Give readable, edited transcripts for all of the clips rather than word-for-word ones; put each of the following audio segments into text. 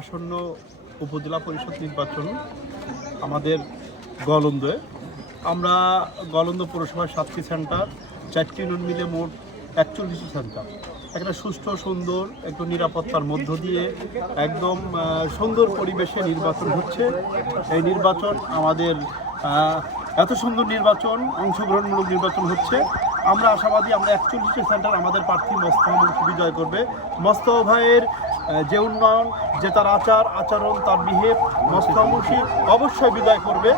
আসন্ন উপজেলা পরিষদ নির্বাচন আমাদের গোয়ালন্দে। আমরা গোয়ালন্দ পৌরসভার 7টি সেন্টার, 4টি ইউনিয়ন মিলে মোট 41টি সেন্টার একটা সুষ্ঠু সুন্দর একটু নিরাপত্তার মধ্য দিয়ে একদম সুন্দর পরিবেশে নির্বাচন হচ্ছে। এই নির্বাচন আমাদের এত সুন্দর নির্বাচন, অংশগ্রহণমূলক নির্বাচন হচ্ছে। আমরা আশাবাদী আমরা 41টি সেন্টার আমাদের প্রার্থী মোস্তফা মুন্সি বিজয় করবে। মোস্তফা ভাইয়ের যে উন্নয়ন, যে তার আচরণ, তার বিহেভ, মোস্তফা মুন্সি অবশ্যই বিজয় করবে।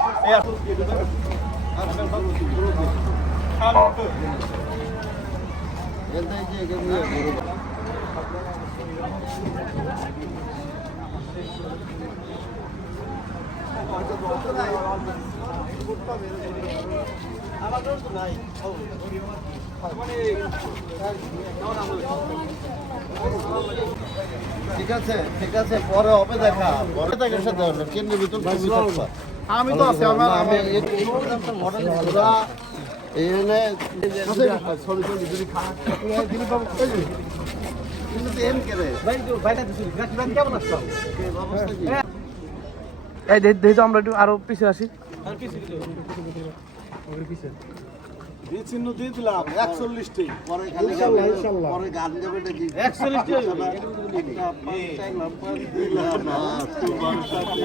ঠিক আছে পরে হবে দেখা, পরে দেখার সাথে হলো কেন্দ্রের ভিতর আমি তো আছি আমার আমি মডেল পুরা এনে সরি যদি খারাপ দিলীপ বাবু কিন্তু এম করে ভাই তো বাইটা দিছি গাছবান কেমন আসছো এই দেই তো আমরা একটু আরো পিছে আসি। আর পিছে এই চিহ্ন দিয়ে দিলাম 41টি পরে খালি ইনশাআল্লাহ পরে গান যাবে নাকি 41টি একটা পাঁচটা নাম্বার দিলাম তোমার সাথে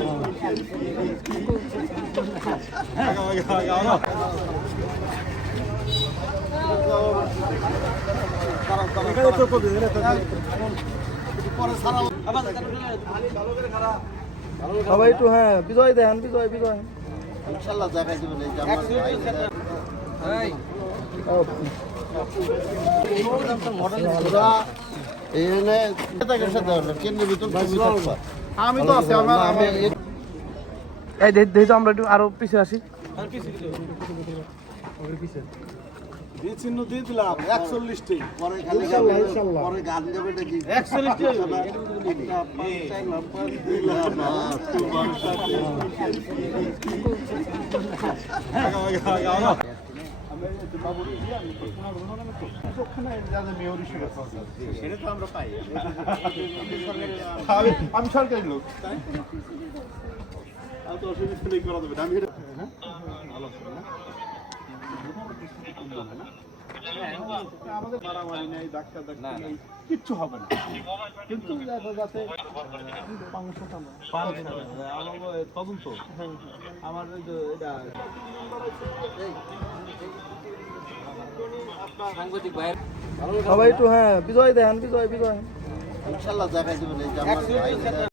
এখানে তো কবি পরে সারা আবার ভালো করে খারাপ সবাই একটু হ্যাঁ বিজয় দেন বিজয় ইনশাআল্লাহ দেখা দিবেন এই জামাত ভাই কেন্দ্রের ভিতর আমি তো আছি আমার আমি এই দেই তো আমরা একটু আরো পিছে আসি। এই চিহ্ন দিয়ে দিলাম 41টি পরে খালি পরে গান যাবে নাকি 41টি একটা পাঁচটা নাম্বার দিলাম তোমার সাথে আমি সরকারি লোক আমাদের মারামারি নেই, ডাক্তার নেই, কিচ্ছু হবে না, কিন্তু যাতে তদন্ত আমার সবাই একটু হ্যাঁ বিজয় দেন বিজয় ইনশাআল্লাহ দেখা দিবেন এই জামাত